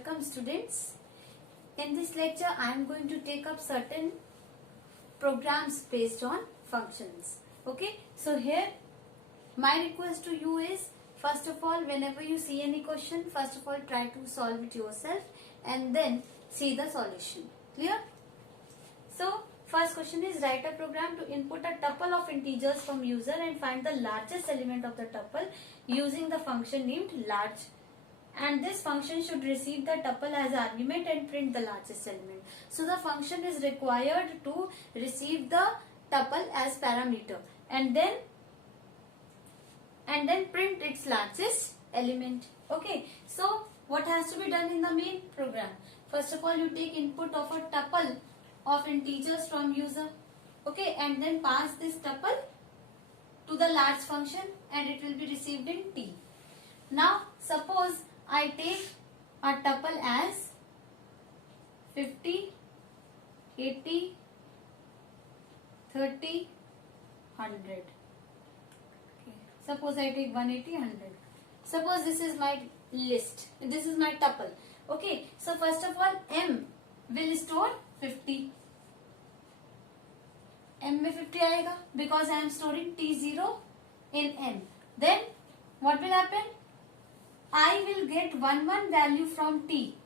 Welcome students. In this lecture I am going to take up certain programs based on functions. Okay, so here my request to you is, first of all, whenever you see any question, first of all try to solve it yourself and then see the solution. Clear? So first question is, write a program to input a tuple of integers from user and find the largest element of the tuple using the function named large, and this function should receive the tuple as argument and print the largest element. So the function is required to receive the tuple as parameter and then print its largest element. Okay, so what has to be done in the main program? First of all, you take input of a tuple of integers from user, okay, and then pass this tuple to the large function and it will be received in T. Now suppose I take a tuple as 50, 80, 30, 100. Okay. Suppose I take 180, 100. Suppose this is my list. This is my tuple. Okay. So first of all, M will store 50. M में 50 आएगा because I am storing T0 in M. Then what will happen? I will get one value from T.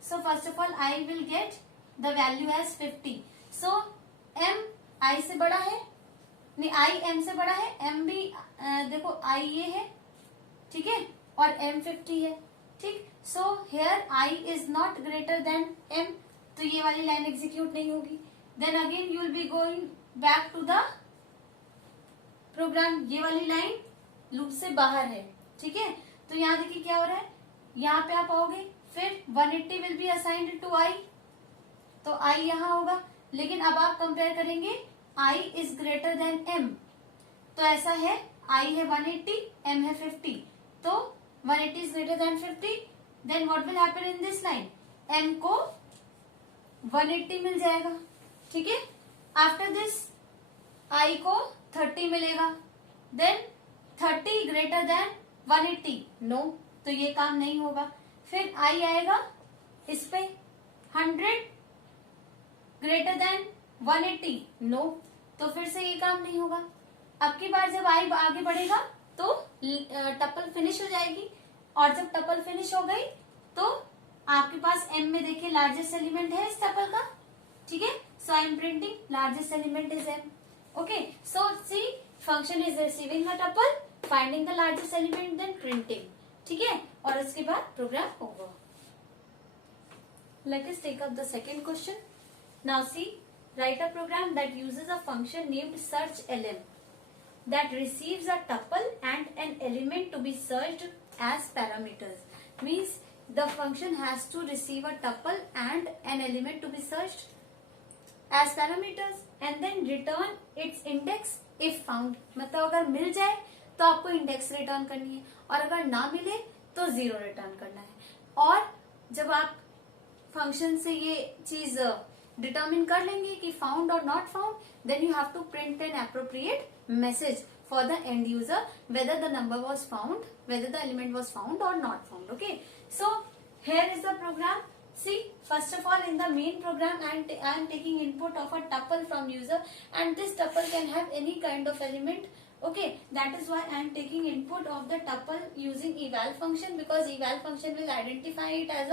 So first of all I will get the value as 50. So M I से बड़ा है, नहीं I M से बड़ा है, M भी देखो I ये है, ठीक है, और M 50 है, ठीक. So here I is not greater than M, तो ये वाली लाइन एग्जीक्यूट नहीं होगी. Then again you will be going back to the program. ये वाली लाइन लूप से बाहर है, ठीक है. तो यहाँ देखिए क्या हो रहा है, यहाँ पे आप आओगे, फिर 180 will be assigned to I, तो I यहाँ होगा. लेकिन अब आप कंपेयर करेंगे I is greater then M, तो ऐसा है I है 180, M है 50, तो 180 is greater than 50. Then what will happen in this line, M को 180 मिल जाएगा, ठीक है. आफ्टर दिस I को 30 मिलेगा. देन 30 ग्रेटर देन 180, नो, तो ये काम नहीं होगा. फिर I आएगा इस पे 100 ग्रेटर देन 180, नो, तो फिर से ये काम नहीं होगा. अब की बार जब I आगे बढ़ेगा तो टपल फिनिश हो जाएगी, और जब टपल फिनिश हो गई तो आपके पास M में देखिए लार्जेस्ट एलिमेंट है इस टपल का, ठीक है. So I am printing largest element is M. Okay, so see function is receiving the tuple, finding the largest element, then printing, ठीक है. और उसके बाद program over. Let us take up the second question. Now see, write a program that uses a function named search_lm that receives a tuple and an element to be searched as parameters. Means the function has to receive a tuple and an element to be searched as parameters and then return its index if found. मतलब अगर मिल जाए तो आपको index return करनी है, और अगर ना मिले तो 0 रिटर्न करना है. और जब आप फंक्शन से ये चीज डिटर्मिन कर लेंगे कि फाउंड और not found, then you have to print an appropriate message for the end user whether the number was found, whether the element was found और not found. Okay, so here is the program. See, first of all, in the main program, I am taking input of a tuple from user, and this tuple can have any kind of element. Okay, that is why I am taking input of the tuple using eval function, because eval function will identify it as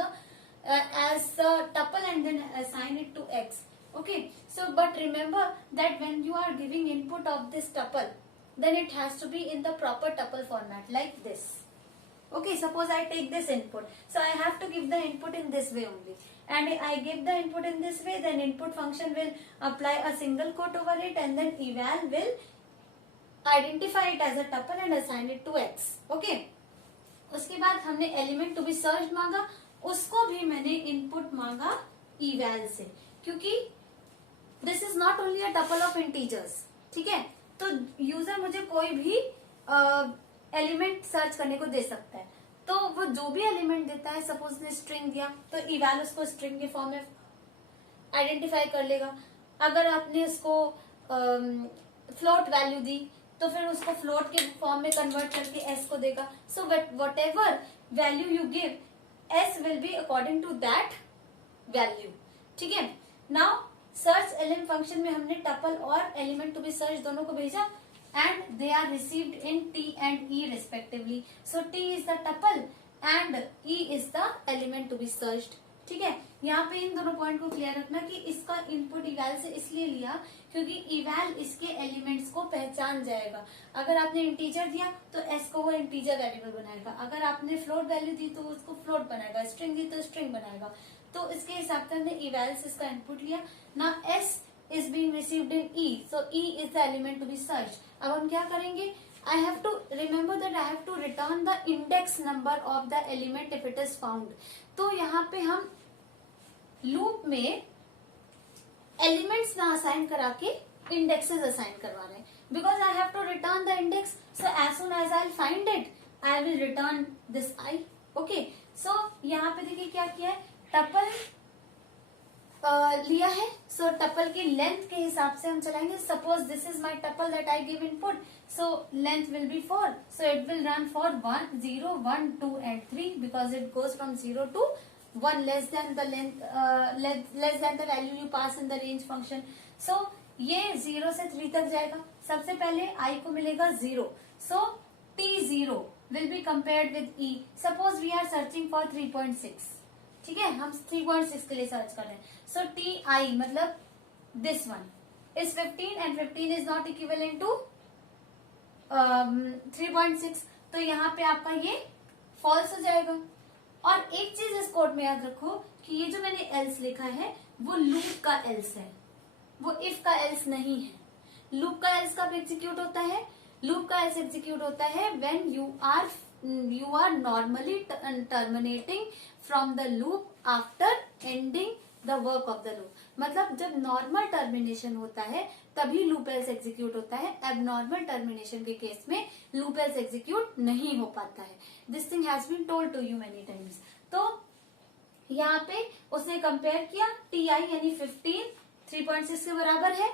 a tuple and then assign it to X. Okay, so but remember that when you are giving input of this tuple, then it has to be in the proper tuple format like this. Okay, suppose I take this input, so I have to give the input in this way only, and I give the input in this way, then input function will apply a single quote over it, and then eval will identify it as a tuple and assign it to X. Okay, उसके बाद हमने element to be searched मांगा, उसको भी मैंने input मांगा eval से, क्योंकि this is not only a tuple of integers, ठीक है. तो यूजर मुझे कोई भी एलिमेंट सर्च करने को दे सकता है, तो वो जो भी एलिमेंट देता है, सपोज ने स्ट्रिंग दिया तो इवैल उसको स्ट्रिंग के फॉर्म में आइडेंटिफाई कर लेगा. अगर आपने उसको फ्लोट वैल्यू दी तो फिर उसको फ्लोट के फॉर्म में कन्वर्ट करके एस को देगा. So what ever value you give, S will be according to that value. ठीक है. Now search lm function में हमने tuple और element to be searched दोनों को भेजा and they are received in T and E respectively. So T is the tuple and E is the element to be searched. ठीक है. यहाँ पे इन दोनों पॉइंट को क्लियर रखना कि इसका इनपुट इवैल से इसलिए लिया क्योंकि इवैल इसके एलिमेंट्स को पहचान जाएगा. अगर आपने इंटीजर दिया तो एस को वो इंटीजर वेरिएबल बनाएगा, अगर आपने फ्लोट वैल्यू दी तो उसको फ्लोट बनाएगा, स्ट्रिंग दी तो स्ट्रिंग बनाएगा. तो इसके हिसाब से हमने इवैल से इसका इनपुट लिया. ना S is being received in E, so E is the element to be search. अब हम क्या करेंगे, I have to remember that I have to return the index number of the element if it is found. तो यहाँ पे हम loop में elements ना असाइन करा के इंडेक्सेस असाइन करवा रहे हैं. Because I have to return the index, so as soon as I find it I will return this i. Okay, so यहाँ पे देखिए क्या किया है, टपल लिया है. सो टपल की लेंथ के हिसाब से हम चलाएंगे. Suppose this is my tuple that I give input, so length will be 4, so it will run for 1 0 1 2 and 3 because it goes from 0 to 1 less than the length less than the value you pass in the range function. So ये 0 से 3 तक जाएगा. सबसे पहले I को मिलेगा 0, so T0 will be compared with E. Suppose we are searching for 3.6. ठीक है, हम 3.6 के लिए सर्च कर रहे हैं. So Ti मतलब this one is 15 and 15 is not equivalent to 3.6, तो यहाँ पे आपका ये फॉल्स हो जाएगा. और एक चीज इस कोड में याद रखो कि ये जो मैंने एल्स लिखा है वो लूप का एल्स है, वो इफ का एल्स नहीं है. लूप का एल्स कब एग्जीक्यूट होता है, लूप का एल्स एग्जीक्यूट होता है when you are normally terminating from the loop after ending the work of the loop. मतलब जब नॉर्मल टर्मिनेशन होता है तभी लूप एल्स एग्जीक्यूट होता है. एबनॉर्मल टर्मिनेशन के केस में लूप एल्स एग्जीक्यूट नहीं हो पाता है. This thing has been told to you many times. तो यहाँ पे उसने कंपेयर किया, टी आई यानी 15 3.6 के बराबर है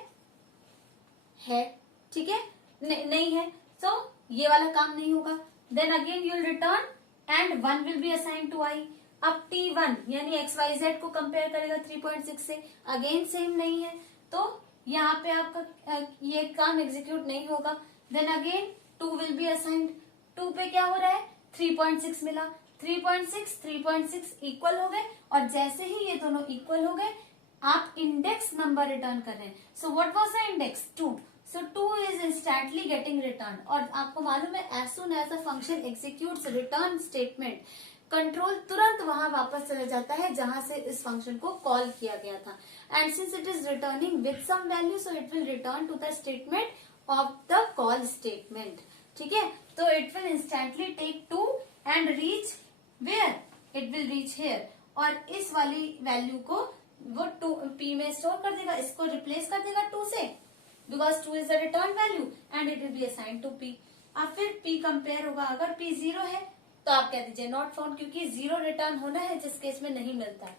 ठीक है, नहीं है, तो ये वाला काम नहीं होगा. Then again you will return and 1 will be assign to i. अब T1 यानी XYZ को कंपेयर करेगा 3.6 से, अगेन सेम नहीं है, तो यहाँ पे आपका ये काम एग्जीक्यूट नहीं होगा. Then again 2 will be assigned. 2 पे क्या हो रहा है, 3.6 मिला. 3.6 इक्वल हो गए, और जैसे ही ये दोनों इक्वल हो गए आप इंडेक्स नंबर रिटर्न कर रहे हैं. So what was the index, 2. So 2 is instantly getting returned. और आपको मालूम है as soon as the function executes return statement, control तुरंत वहां वापस चला जाता है जहां से इस फंक्शन को कॉल किया गया था. And since it is returning with some value, so it will return to the statement of the call statement. ठीक है, तो it will instantly take 2 and reach where, it will reach here. और इस वाली value को वो 2 P में store कर देगा, इसको रिप्लेस कर देगा 2 से, because 2 is the return value and it will be assign to P. अब फिर P कंपेयर होगा, अगर P 0 है तो आप कह दीजिए नॉट फाउंड, क्योंकि 0 रिटर्न होना है जिस केस में नहीं मिलता है.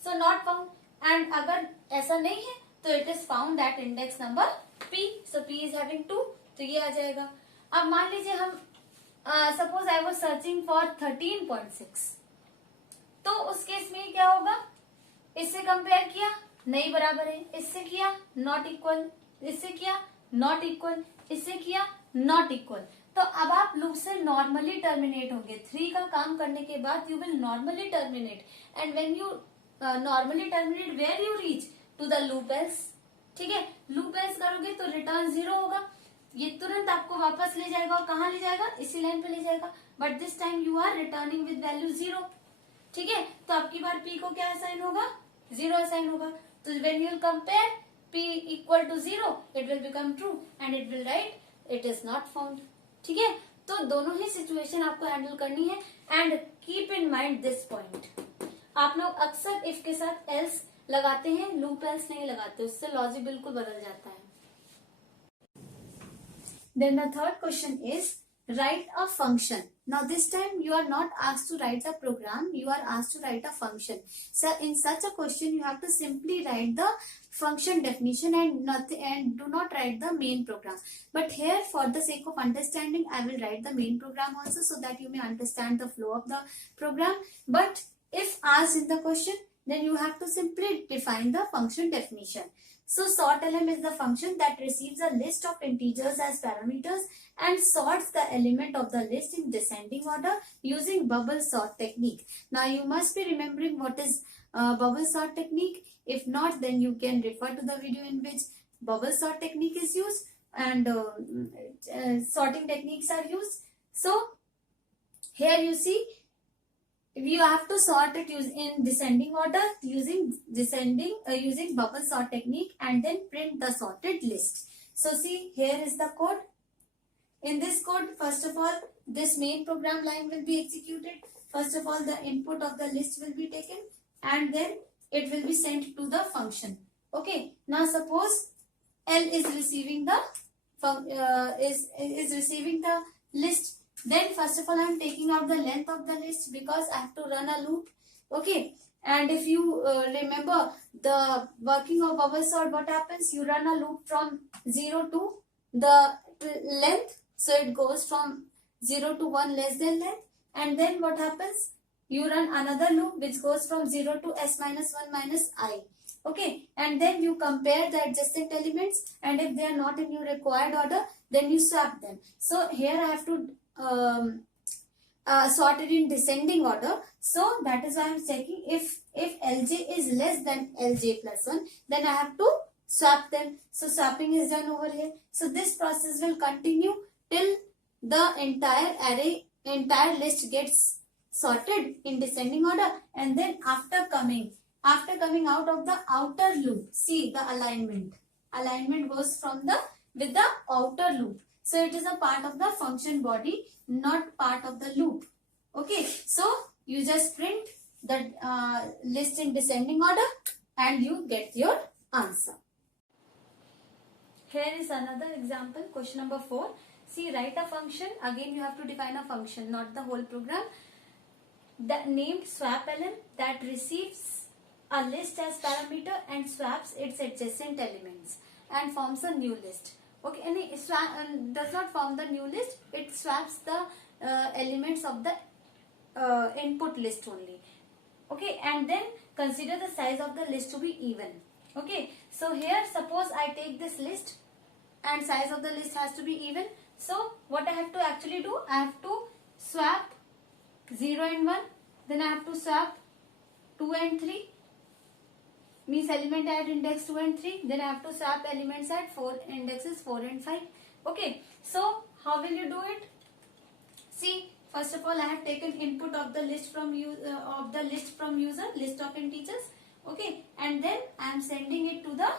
So not found. एंड अगर ऐसा नहीं है तो it is found that index number P, so P is having 2, तो ये आ जाएगा. अब मान लीजिए हम suppose I was searching for 13.6, तो उस केस में क्या होगा, इससे कंपेयर किया नहीं बराबर है, इससे किया नॉट इक्वल, इससे किया नॉट इक्वल, इससे किया नॉट इक्वल. तो अब आप लूप से नॉर्मली टर्मिनेट होंगे. 3 का काम करने के बाद you will normally terminate, and when you normally terminate where you reach to the loop else. ठीक है, लूप एल्स करोगे तो रिटर्न 0 होगा, ये तुरंत आपको वापस ले जाएगा. और कहाँ ले जाएगा, इसी लाइन पे ले जाएगा, but this time you are returning with value 0. ठीक है, तो आपकी बार P को क्या असाइन होगा, 0 असाइन होगा. तो when you compare P equal to 0, it will become true and it will write it is not found. ठीक है, तो दोनों ही सिचुएशन आपको हैंडल करनी है. And keep in mind this point, आप लोग अक्सर इफ के साथ एल्स लगाते हैं, लूप एल्स नहीं लगाते, उससे लॉजिक बिल्कुल बदल जाता है. Then the third question is write a function. Now this time you are not asked to write the program, you are asked to write a function. So in such a question you have to simply write the function definition and nothing, and do not write the main program. But here, for the sake of understanding, I will write the main program also, so that you may understand the flow of the program. But if asked in the question, then you have to simply define the function definition. So sort lm is the function that receives a list of integers as parameters and sorts the element of the list in descending order using bubble sort technique. Now you must be remembering what is bubble sort technique. If not, then you can refer to the video in which bubble sort technique is used and sorting techniques are used. So here you see, you have to sort it in descending order using using bubble sort technique, and then print the sorted list. So see, here is the code. In this code, first of all, this main program line will be executed. First of all, the input of the list will be taken, and then it will be sent to the function. Okay. Now suppose L is receiving the receiving the list. Then first of all I am taking out the length of the list because I have to run a loop. Okay. And if you remember the working of bubble sort, what happens? You run a loop from 0 to the length. So it goes from 0 to 1 less than length. And then what happens? You run another loop which goes from 0 to s minus 1 minus I. Okay. And then you compare the adjacent elements, and if they are not in your required order, then you swap them. So here I have to sort it in descending order. So that is why I am checking if Lj is less than Lj plus 1, then I have to swap them. So swapping is done over here. So this process will continue till the entire list gets sorted in descending order, and then after coming out of the outer loop, see the alignment goes with the outer loop. So it is a part of the function body, not part of the loop. Okay. So you just print the list in descending order and you get your answer. Here is another example, question number 4. See, write a function. Again you have to define a function, not the whole program. That named swap lm that receives a list as parameter and swaps its adjacent elements and forms a new list. Okay, and it does not form the new list, it swaps the elements of the input list only. Okay, and then consider the size of the list to be even. Okay, so here suppose I take this list and size of the list has to be even. So what I have to actually do, I have to swap 0 and 1, then I have to swap 2 and 3. Means element at index 2 and 3, then I have to swap elements at indexes 4 and 5. Okay, so how will you do it? See, first of all I have taken input of the list from user, list of integers. Okay, and then I am sending it to the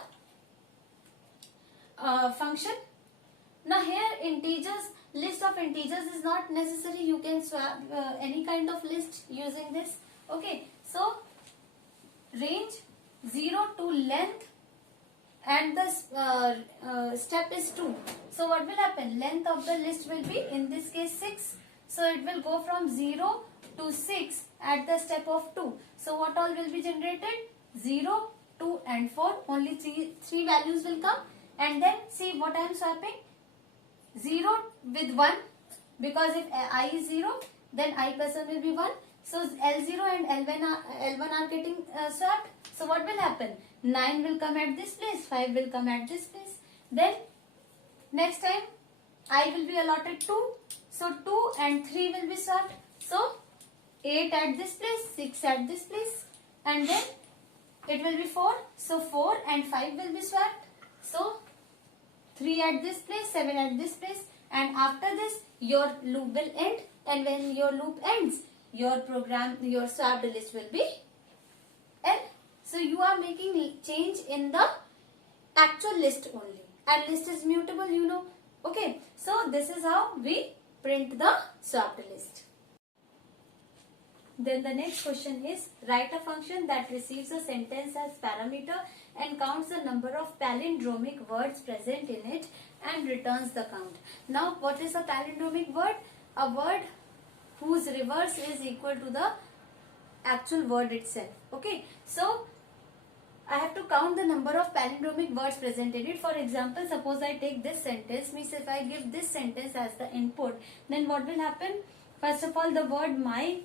function. Now here list of integers is not necessary, you can swap any kind of list using this. Okay, so range 0 to length, and the step is 2. So what will happen? Length of the list will be, in this case, 6. So it will go from 0 to 6 at the step of 2. So what all will be generated? 0, 2 and 4. Only three values will come. And then see what I am swapping. 0 with 1, because if I is 0, then I plus 1 will be 1. So L0 and L1 are getting swapped. So what will happen? 9 will come at this place, 5 will come at this place. Then next time I will be allotted 2. So 2 and 3 will be swapped. So 8 at this place, 6 at this place, and then it will be 4. So 4 and 5 will be swapped. So 3 at this place, 7 at this place, and after this your loop will end, and when your loop ends, your swapped list will be L. So you are making change in the actual list only, and list is mutable, you know. Okay, so this is how we print the swapped list. Then the next question is, write a function that receives a sentence as parameter and counts the number of palindromic words present in it and returns the count. Now what is a palindromic word? A word whose reverse is equal to the actual word itself. Okay, so I have to count the number of palindromic words present in it. For example, suppose I take this sentence, means if I give this sentence as the input, then what will happen? First of all, the word my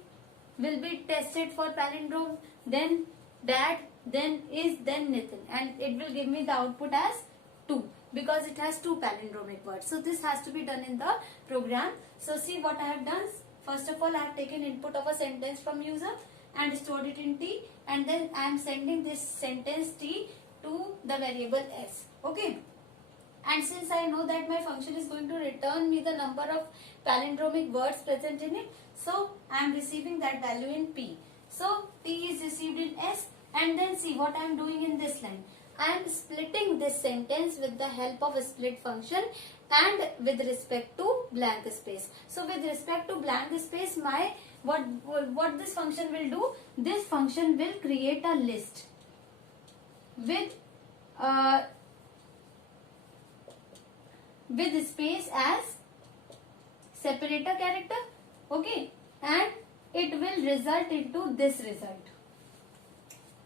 will be tested for palindrome, then dad, then is, then Nitin, and it will give me the output as 2 because it has 2 palindromic words. So this has to be done in the program. So see what I have done. First of all, I have taken input of a sentence from user and stored it in T, and then I am sending this sentence T to the variable S. Okay, and since I know that my function is going to return me the number of palindromic words present in it, so I am receiving that value in P. So P is received in S, and then see what I am doing in this line. I am splitting this sentence with the help of a split function and with respect to blank space. So with respect to blank space, my what this function will do? This function will create a list with space as separator character. Okay, and it will result into this result.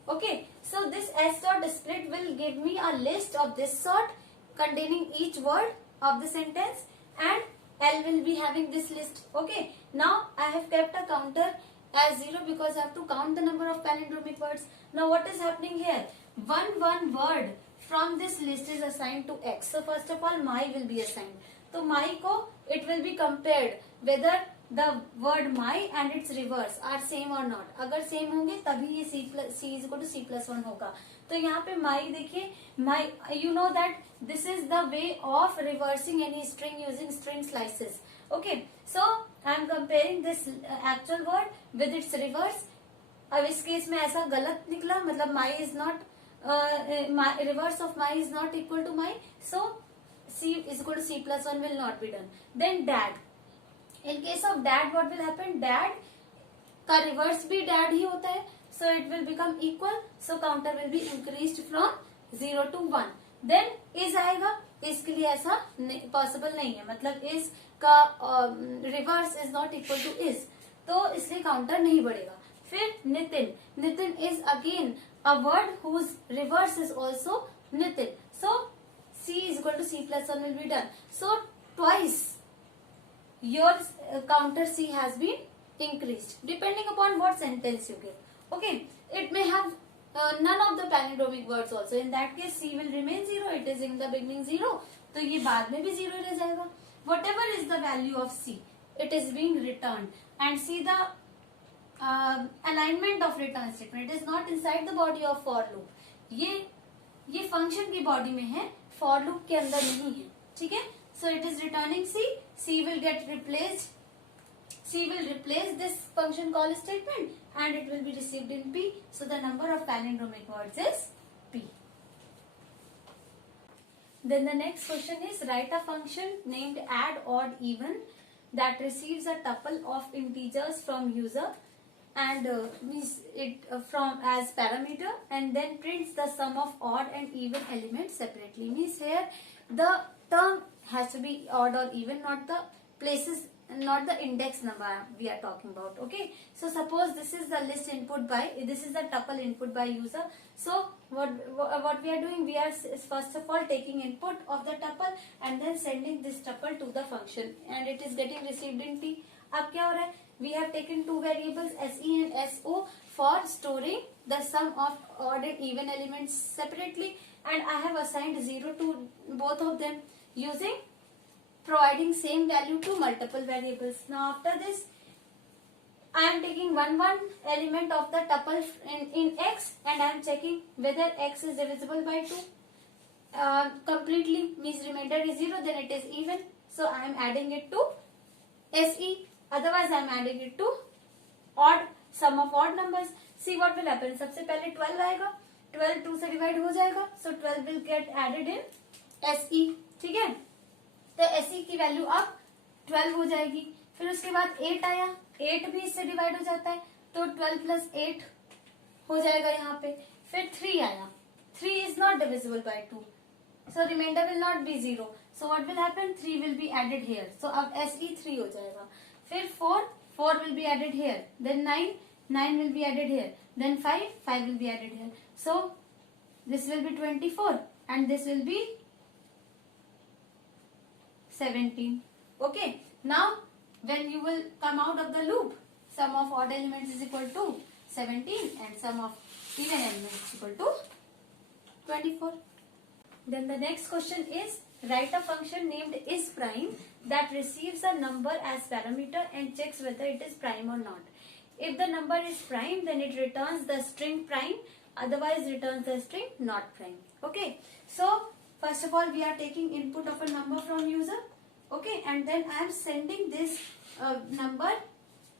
Okay, so this S dot split will give me a list of this sort containing each word of the sentence, and L will be having this list. Okay, now I have kept a counter as 0 because I have to count the number of palindromic words. Now what is happening here? One word from this list is assigned to X. So first of all, my will be assigned. So my ko it will be compared whether the word my and its reverse are same or not. अगर same होंगे तभी ये C is equal to C+1 होगा. तो यहाँ पे my देखिए, my, you know that this is the way of reversing any string using string slices. Okay, so I am comparing this actual word with its reverse. अब इस case में ऐसा गलत निकला, मतलब my is not my reverse of my is not equal to my, so C is equal to C+1 will not be done. Then dad. In case of dad, what will happen? Dad का reverse भी dad ही होता है, so it will become equal. So counter will be increased from 0 to 1. Then is आएगा, is के लिए ऐसा possible नहीं है, मतलब is का reverse is not equal to is, तो इसलिए counter नहीं बढ़ेगा. फिर Nitin. Nitin is again a word whose reverse is also Nitin. So C is equal to C+1 will be done. So twice your counter C has been increased depending upon what sentence you give. Okay, it may have none of the palindromic words also. In that case, C will remain 0. It is in the beginning 0. तो ये बाद में भी 0 रह जाएगा. Whatever is the value of C, it is being returned. And see the alignment of return statement. It is not inside the body of for loop. ये function की body में है, for loop के अंदर नहीं है. ठीक है? So it is returning C. C will get replaced. C will replace this function call statement and it will be received in P. So the number of palindromic words is P. Then the next question is, write a function named add, odd, even that receives a tuple of integers from user and means it from as parameter and then prints the sum of odd and even elements separately. Means here the term has to be odd or even, not the places, not the index number we are talking about. Okay, so suppose this is the list input by, this is the tuple input by user. So what we are doing, we are first of all taking input of the tuple and then sending this tuple to the function and it is getting received in T. अब क्या हो रहा है? We have taken two variables SE and SO for storing the sum of odd and even elements separately, and I have assigned 0 to both of them using providing same value to multiple variables. Now after this, I am taking one element of the tuple in X and I am checking whether X is divisible by 2 completely, means remainder is 0, then it is even. So I am adding it to SE. Otherwise I am adding it to odd, sum of odd numbers. See what will happen. सबसे पहले 12 आएगा, 12 2 से divide हो जाएगा, so 12 will get added in SE. ठीक है, तो SE की वैल्यू अब 12 हो जाएगी. फिर उसके बाद 8 आया, 8 भी इससे डिवाइड हो जाता है, तो 12 plus 8 हो जाएगा यहाँ पे. फिर 3 आया, 3 is not divisible by 2, so remainder will not be 0. So what will happen? 3 will be added here. So अब SE 3 हो जाएगा. फिर 4 4 will be added here, then 9 will be added here, then 5 will be added here. So this will be 24 and this will be 17. Okay, now when you will come out of the loop, sum of odd elements is equal to 17 and sum of even elements is equal to 24. Then the next question is, write a function named is prime that receives a number as parameter and checks whether it is prime or not. If the number is prime, then it returns the string prime, otherwise returns the string not prime. Okay, so first of all we are taking input of a number from user. Okay, and then I am sending this number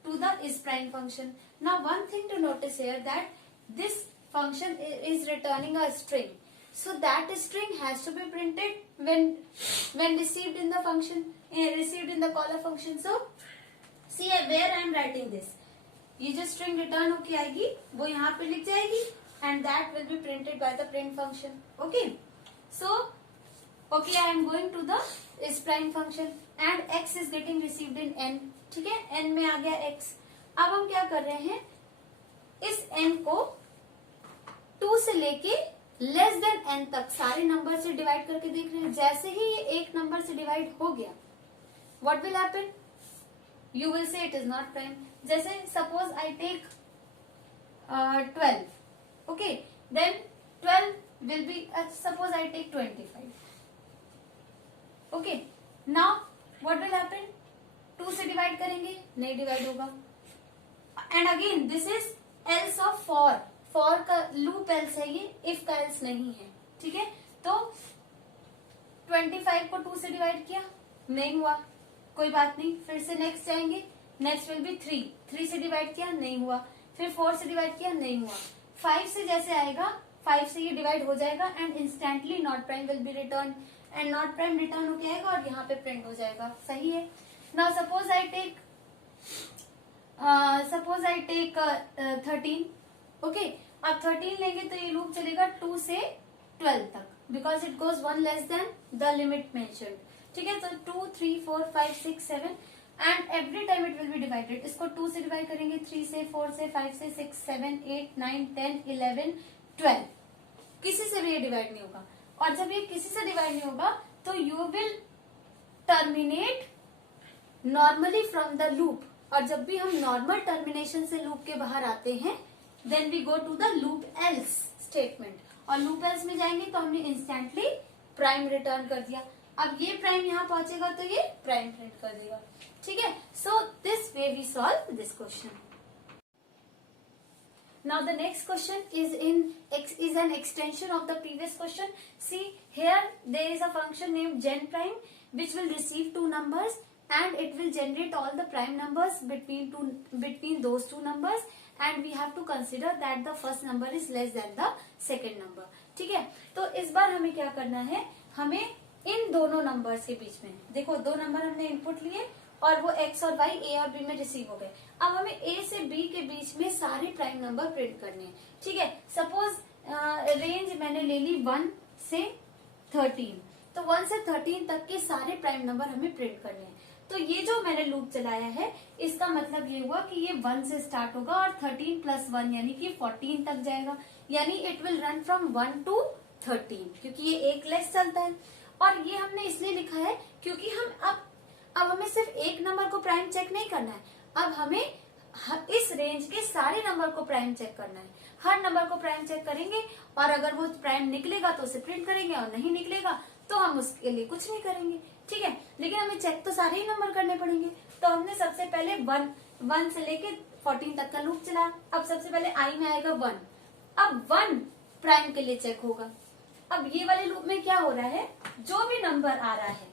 to the is prime function. Now one thing to notice here, that this function is returning a string. So that string has to be printed when received in the function, received in the caller function. So see where I am writing this. ये जो string return होके आएगी वो यहाँ पे लिख जाएगी and that will be printed by the print function. Okay. So okay, I am going to the is prime function and x is getting received in n. ठीक है, n में आ गया x. अब हम क्या कर रहे हैं, इस n को 2 से लेके लेस देन n तक सारे नंबर से डिवाइड करके देख रहे हैं. जैसे ही ये एक नंबर से डिवाइड हो गया, what will happen? You will say it is not prime. जैसे suppose I take 12. Okay, then 12 will be suppose I take 25. Okay, now what will happen? 2 से डिवाइड करेंगे, नहीं डिवाइड होगा. And again this is else of for. For का loop else है ये, if का else नहीं है. ठीक है, तो 25 को 2 से डिवाइड किया, नहीं हुआ, कोई बात नहीं. फिर से नेक्स्ट जाएंगे, नेक्स्ट विल बी 3 से डिवाइड किया, नहीं हुआ. फिर 4 से डिवाइड किया, नहीं हुआ. 5 से जैसे आएगा, 5 से ये डिवाइड हो जाएगा and instantly not prime will be return and not prime return होके आएगा और यहाँ पे प्रिंट हो जाएगा. सही है. Now suppose I take 13. Okay, अब 13 लेंगे तो ये लूप चलेगा 2 से 12 तक, because it goes 1 less than the limit mentioned. ठीक है, तो 2, 3, 4, 5, 6, 7 and every time it will B divided. इसको 2 से डिवाइड करेंगे, 3 से, 4 से, 5 से, 6, 7, 8, 9, 10, 11, 12. किसी से भी ये डिवाइड नहीं होगा. और जब ये किसी से डिवाइड नहीं होगा तो you will terminate normally from the loop. और जब भी हम नॉर्मल टर्मिनेशन से लूप के बाहर आते हैं, then we go to the loop else statement. और लूप एल्स में जाएंगे तो हमने इंस्टेंटली प्राइम रिटर्न कर दिया. अब ये प्राइम यहाँ पहुंचेगा तो ये प्राइम प्रिंट कर देगा. ठीक है, so this way we solve this question. Now the next question is an extension of the previous question. See here there is a function named gen prime which will receive two numbers and it will generate all the prime numbers between those two numbers, and we have to consider that the first number is less than the second number. ठीक है, तो इस बार हमें क्या करना है, हमें इन दोनों नंबर्स के बीच में, देखो दो नंबर हमने इनपुट लिए और वो x और y a और b में रिसीव हो गए. अब हमें a से b के बीच में सारे प्राइम नंबर प्रिंट करने हैं. ठीक है, सपोज रेंज मैंने ले ली 1 से 13, तो 1 से 13 तक के सारे प्राइम नंबर हमें प्रिंट करने हैं. तो ये जो मैंने लूप चलाया है, इसका मतलब ये हुआ कि ये 1 से स्टार्ट होगा और 13 प्लस 1 यानी कि 14 तक जाएगा. यानी it will run from 1 to 13, क्योंकि ये एक लेस चलता है. और ये हमने इसलिए लिखा है क्योंकि हम अब हमें सिर्फ एक नंबर को प्राइम चेक नहीं करना है, अब हमें इस रेंज के सारे नंबर को प्राइम चेक करना है. हर नंबर को प्राइम चेक करेंगे और अगर वो प्राइम निकलेगा तो उसे प्रिंट करेंगे और नहीं निकलेगा तो हम उसके लिए कुछ नहीं करेंगे. ठीक है, लेकिन हमें चेक तो सारे ही नंबर करने पड़ेंगे. तो हमने सबसे पहले 1 से लेके 14 तक का लूप चला. अब सबसे पहले आई में आएगा 1. अब 1 प्राइम के लिए चेक होगा. अब ये वाले लूप में क्या हो रहा है, जो भी नंबर आ रहा है,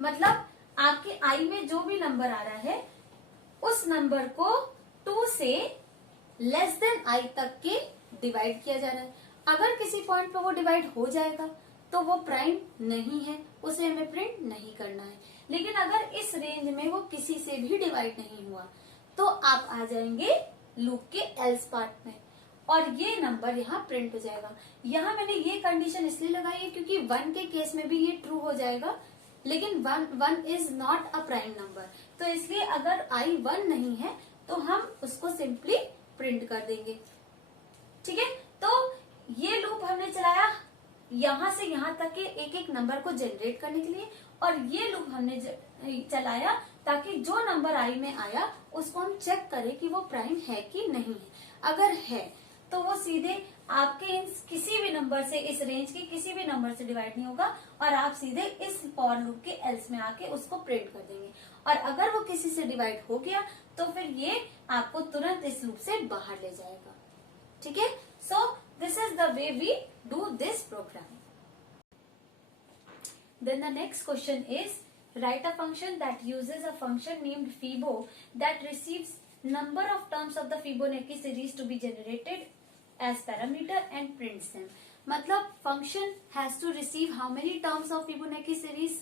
मतलब आपके आई में जो भी नंबर आ रहा है उस नंबर को 2 से लेस देन आई तक के डिवाइड किया जा रहा है. अगर किसी पॉइंट पे वो डिवाइड हो जाएगा तो वो प्राइम नहीं है, उसे हमें प्रिंट नहीं करना है. लेकिन अगर इस रेंज में वो किसी से भी डिवाइड नहीं हुआ तो आप आ जाएंगे लूप के एल्स पार्ट में और ये नंबर यहाँ प्रिंट हो जाएगा. यहाँ मैंने ये कंडीशन इसलिए लगाई है क्योंकि 1 के केस में भी ये ट्रू हो जाएगा, लेकिन 1 is not a prime number. तो इसलिए अगर i 1 नहीं है तो हम उसको सिंपली प्रिंट कर देंगे। ठीक है, तो ये लूप हमने चलाया यहां से यहां तक के एक एक नंबर को जनरेट करने के लिए, और ये लूप हमने चलाया ताकि जो नंबर आई में आया उसको हम चेक करें कि वो प्राइम है कि नहीं है। अगर है तो वो सीधे आपके इन किसी भी नंबर से, इस रेंज के किसी भी नंबर से डिवाइड नहीं होगा और आप सीधे इस फॉर लूप के एल्स में आके उसको प्रिंट कर देंगे। और अगर वो किसी से डिवाइड हो गया तो फिर ये आपको तुरंत इस लूप से बाहर ले जाएगा। ठीक है, सो this is the way we do this program. Then the next question is, write a function that uses a function named Fibo that receives number of terms of the Fibonacci series to be generated as parameter and prints them. मतलब function has to receive how many terms of Fibonacci series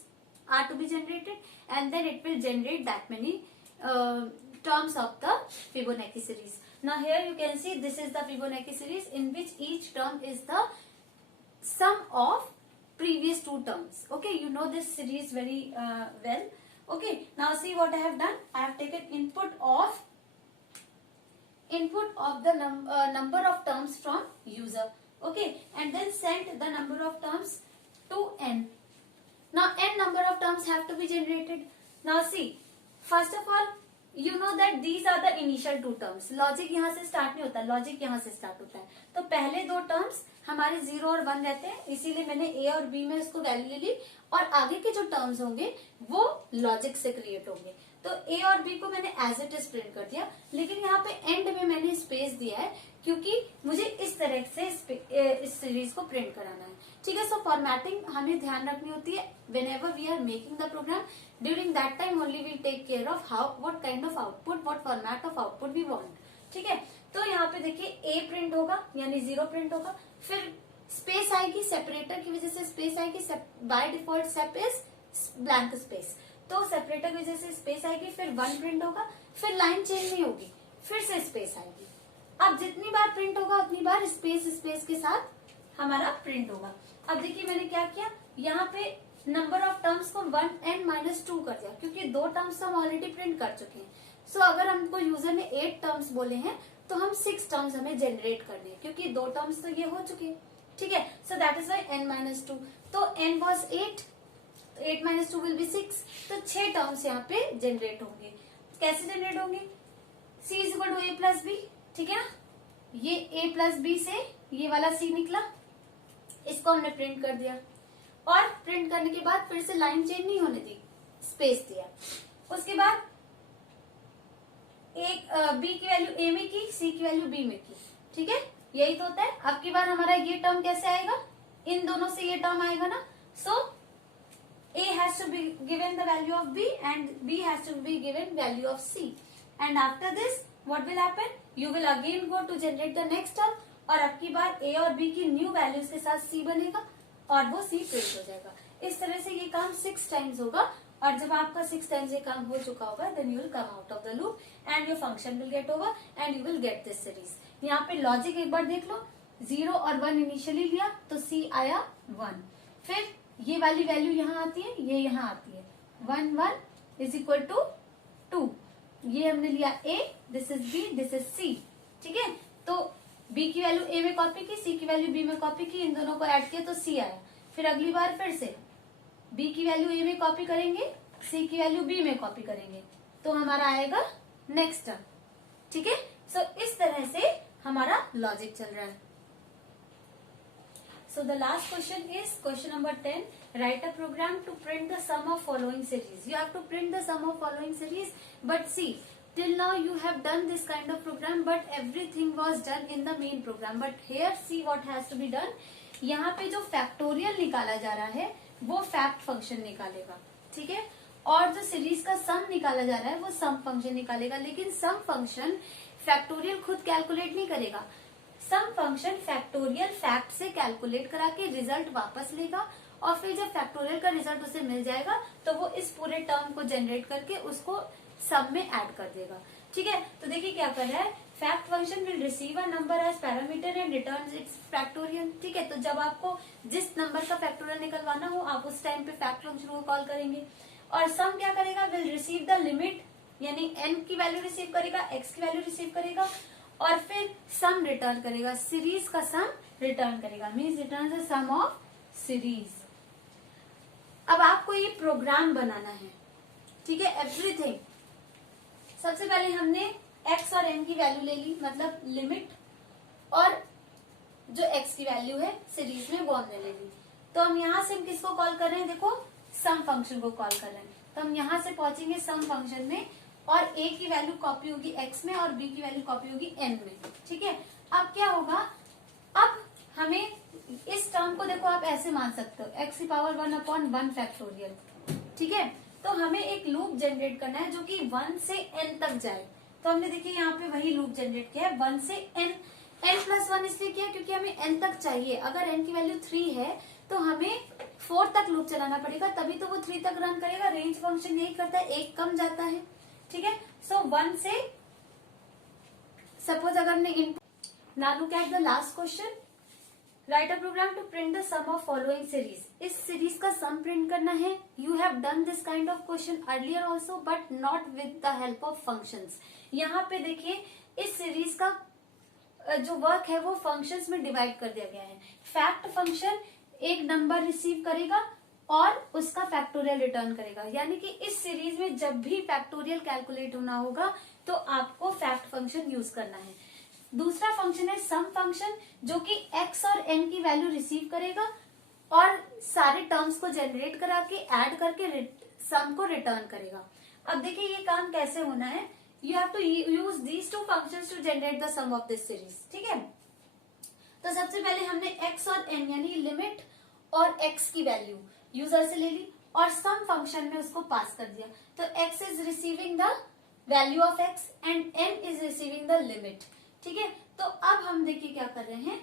are to be generated, and then it will generate that many terms of the Fibonacci series. Now here you can see this is the Fibonacci series in which each term is the sum of previous two terms. Okay, you know this series very well. Okay, now see what I have done. I have taken input of the number of terms from user. Okay, and then sent the number of terms to n. Now n number of terms have to be generated. Now see, first of all you know that these are the initial two terms. Logic यहाँ से start नहीं होता, logic यहाँ से start होता है। तो पहले दो टर्म्स हमारे 0 और 1 रहते हैं, इसीलिए मैंने a और b में उसको वैल्यू ली, और आगे के जो टर्म्स होंगे वो लॉजिक से क्रिएट होंगे। तो a और b को मैंने एज इट इज प्रिंट कर दिया, लेकिन यहाँ पे एंड में मैंने स्पेस दिया है क्योंकि मुझे इस तरह से इस सीरीज को प्रिंट कराना है। ठीक है, सो फॉर्मेटिंग हमें ध्यान रखनी होती है whenever we are making the program. During that time only we take care of what kind of output, what format of output we want. ठीक है, तो यहाँ पे देखिए a प्रिंट होगा यानी 0 प्रिंट होगा, फिर स्पेस आएगी, सेपरेटर की वजह से स्पेस आएगी, by default shape is blank space, तो सेपरेटर की वजह से स्पेस आएगी, फिर 1 प्रिंट होगा, फिर लाइन चेंज नहीं होगी, फिर से स्पेस आएगी। अब जितनी बार प्रिंट होगा उतनी बार स्पेस के साथ हमारा प्रिंट होगा। अब देखिए मैंने क्या किया, यहाँ पे नंबर ऑफ टर्म्स को 1n-2 कर दिया क्योंकि 2 टर्म्स तो हम ऑलरेडी प्रिंट कर चुके हैं। सो अगर हमको यूजर ने 8 टर्म्स बोले हैं तो हम 6 टर्म्स हमें जनरेट करने हैं क्योंकि 2 टर्म्स तो ये हो चुके हैं। ठीक है, so that is why n-2। तो n वॉज 8, 8-2 विल बी 6, तो 6 टर्म्स यहाँ पे जनरेट होंगे। कैसे जनरेट होंगे, c is equal to a plus b. ठीक है ना, ये a प्लस बी से ये वाला c निकला, इसको हमने प्रिंट कर दिया, और प्रिंट करने के बाद फिर से लाइन चेंज नहीं होने दी, स्पेस दिया। उसके बाद एक b की वैल्यू a में की, c की वैल्यू b में की। ठीक है, यही तो होता है। अब की बार हमारा ये टर्म कैसे आएगा, इन दोनों से ये टर्म आएगा ना, सो a has to be given the value of b and b has to be given value of c, and after this what will happen, you will again go to generate the next term, और अब की बार a और b की new values के साथ c बनेगा और वो c प्रिंट हो जाएगा। इस तरह से ये काम 6 टाइम्स होगा, और जब आपका 6 टाइम्स ये काम हो चुका होगा then you will come out of the loop and your function will get over and you will get this series. यहाँ पे लॉजिक एक बार देख लो, 0 और 1 इनिशियली लिया तो c आया 1, फिर ये वाली वैल्यू यहाँ आती है, ये यहाँ आती है, 1 इज इक्वल टू 2, ये हमने लिया a, this is b, this is c। ठीक है, तो b की वैल्यू a में कॉपी की, c की वैल्यू b में कॉपी की, इन दोनों को ऐड किया तो c आया। फिर अगली बार फिर से b की वैल्यू a में कॉपी करेंगे, c की वैल्यू b में कॉपी करेंगे, तो हमारा आएगा नेक्स्ट टर्म। ठीक है, सो इस तरह से हमारा लॉजिक चल रहा है। So the last question is question number 10. Write a program to print the sum of following series. You have to print the sum of following series, but see, till now you have done this kind of program, but everything was done in the main program. But here see what has to be done. यहाँ पे जो factorial निकाला जा रहा है वो fact function निकालेगा। ठीक है, और जो सीरीज का सम निकाला जा रहा है वो सम फंक्शन निकालेगा, लेकिन सम फंक्शन फैक्टोरियल खुद कैलकुलेट नहीं करेगा। सम फंक्शन फैक्टोरियल फैक्ट से कैलकुलेट करा के रिजल्ट वापस लेगा, और फिर जब फैक्टोरियल का रिजल्ट उसे मिल जाएगा तो वो इस पूरे टर्म को जनरेट करके उसको सम में ऐड कर देगा। ठीक है, तो देखिए क्या कर रहा है, fact function will receive a number as parameter and returns its factorial. ठीक है, तो जब आपको जिस नंबर का फैक्टोरियल निकलवाना हो आप उस टाइम पे फैक्ट फंक्शन को कॉल करेंगे। और सम क्या करेगा, विल रिसीव द लिमिट, यानी n की वैल्यू रिसीव करेगा, x की वैल्यू रिसीव करेगा और फिर सम रिटर्न करेगा, सीरीज का सम रिटर्न करेगा, means return the sum of series. अब आपको ये प्रोग्राम बनाना है, ठीक है, एवरीथिंग। सबसे पहले हमने x और n की वैल्यू ले ली, मतलब लिमिट, और जो x की वैल्यू है सीरीज में वो हमने ले ली। तो हम यहाँ से हम किसको कॉल कर रहे हैं, देखो सम फंक्शन को कॉल कर रहे हैं। तो हम यहाँ से पहुंचेंगे सम फंक्शन में, और a की वैल्यू कॉपी होगी x में और b की वैल्यू कॉपी होगी n में, ठीक है। अब क्या होगा, अब हमें इस टर्म को देखो आप ऐसे मान सकते हो, x की पावर 1/1 फैक्टोरियल, ठीक है। तो हमें एक लूप जनरेट करना है जो कि 1 से n तक जाए। तो हमने देखिए यहाँ पे वही लूप जनरेट किया है, 1 से n+1 इसलिए किया क्योंकि हमें n तक चाहिए। अगर n की वैल्यू 3 है तो हमें 4 तक लूप चलाना पड़ेगा, तभी तो वो 3 तक रन करेगा। रेंज फंक्शन यही करता है, एक कम जाता है, ठीक है। सो 1 से सपोज अगर हमने input, now look at the last question, write a program to print the sum of following series. इस सीरीज का सम प्रिंट करना है। You have done this kind of question earlier also but not with the help of functions. यहाँ पे देखिए इस series का जो वर्क है वो फंक्शंस में डिवाइड कर दिया गया है। फैक्ट फंक्शन एक नंबर रिसीव करेगा और उसका फैक्टोरियल रिटर्न करेगा, यानी कि इस सीरीज में जब भी फैक्टोरियल कैलकुलेट होना होगा तो आपको फैक्ट फंक्शन यूज करना है। दूसरा फंक्शन है सम फंक्शन, जो कि x और n की वैल्यू रिसीव करेगा और सारे टर्म्स को जनरेट करा के ऐड करके सम को रिटर्न करेगा। अब देखिए ये काम कैसे होना है, you have to use these two functions to generate the sum of this series, ठीक है। तो सबसे पहले हमने x और n यानी लिमिट और x की वैल्यू यूजर से ले ली और सम फंक्शन में उसको पास कर दिया। तो x is receiving the value of x and n is receiving the limit, ठीक है। तो अब हम देखिए क्या कर रहे हैं,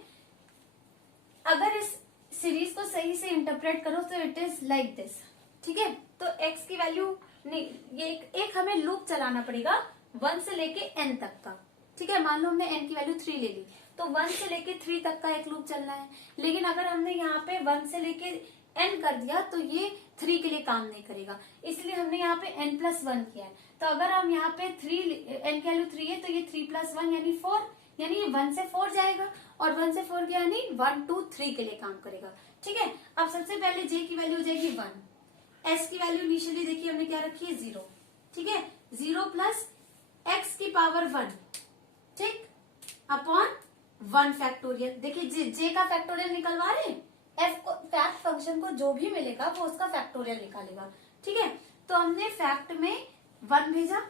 अगर इस सीरीज को सही से इंटरप्रेट करो तो इट इज लाइक दिस, ठीक है। तो x की वैल्यू नहीं, ये एक हमें लूप चलाना पड़ेगा 1 से लेके n तक का, ठीक है। मान लो हमने n की वैल्यू 3 ले ली तो 1 से लेके 3 तक का एक लूप चलना है। लेकिन अगर हमने यहाँ पे 1 से लेके n कर दिया तो ये 3 के लिए काम नहीं करेगा, इसलिए हमने यहाँ पे n+1 किया है। तो अगर हम यहाँ पे n की वैल्यू 3 है तो ये 3+1 यानी 4, यानी ये 1 से 4 जाएगा और 1 से 4 यानी 1 2 3 के लिए काम करेगा, ठीक है। अब सबसे पहले j की वैल्यू हो जाएगी 1, s की वैल्यू इनिशियली देखिए हमने क्या रखी है 0, ठीक है। 0 प्लस x की पावर 1, ठीक, अपॉन 1 फैक्टोरियल। देखिए j का फैक्टोरियल निकलवा रहे हैं, फैक्ट फंक्शन को जो भी मिलेगा वो उसका फैक्टोरियल निकालेगा, ठीक है। तो हमने फैक्ट में 1 भेजा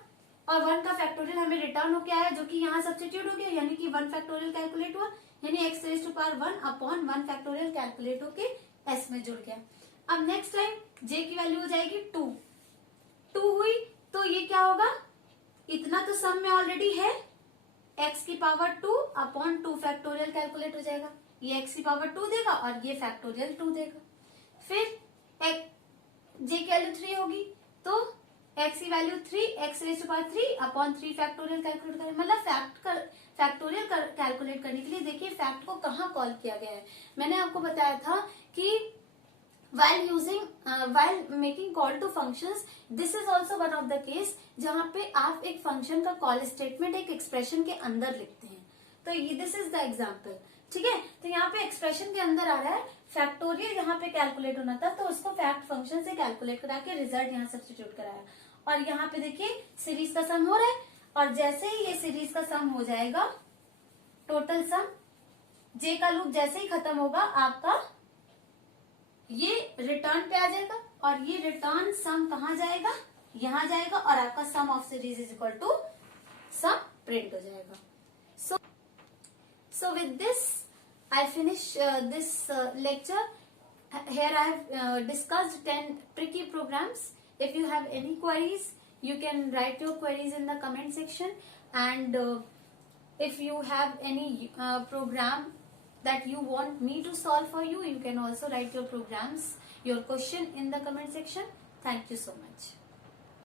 और 1 का फैक्टोरियल हमें रिटर्न होके आया, जो कि यहाँ सब्स्टिट्यूट हो गया, यानी कि 1 फैक्टोरियल कैलकुलेट हुआ, यानी x raise to power 1 upon 1 factorial calculate होके s में जुड़ गया। अब नेक्स्ट टाइम j की वैल्यू हो जाएगी 2 हुई तो ये क्या होगा, इतना तो सम में ऑलरेडी है, x की पावर 2 अपॉन 2 फैक्टोरियल कैलकुलेट हो जाएगा, ये x की पावर 2 देगा और ये फैक्टोरियल 2 देगा। फिर j की वैल्यू 3 होगी तो x की value 3, x raise to power 3 upon 3 factorial calculate करें, मतलब फैक्टोरियल कैलकुलेट करने के लिए देखिए फैक्ट को कहाँ कॉल किया गया है। मैंने आपको बताया था कि while making call to functions, this is also one of the case जहाँ पे आप एक फंक्शन का कॉल स्टेटमेंट एक एक्सप्रेशन के अंदर लिखते हैं। तो ये दिस इज द एग्जाम्पल, ठीक है। तो यहाँ पे एक्सप्रेशन के अंदर आ रहा है फैक्टोरियल, यहाँ पे कैलकुलेट होना था तो उसको फैक्ट फंक्शन से कैलकुलेट करा के रिजल्ट यहाँ सब्स्टिट्यूट कराया। और यहाँ पे देखिए सीरीज का सम हो रहा है और जैसे ही ये सीरीज का सम हो जाएगा, टोटल सम जे का लूप जैसे ही खत्म होगा आपका ये रिटर्न पे आ जाएगा और ये रिटर्न सम कहाँ जाएगा, यहाँ जाएगा और आपका sum of series is equal to sum print हो जाएगा। So with this I finish this lecture. Here I have discussed 10 tricky programs. If you have any queries, you can write your queries in the comment section, and if you have any program that you want me to solve for you, you can also write your programs, your question in the comment section. Thank you so much.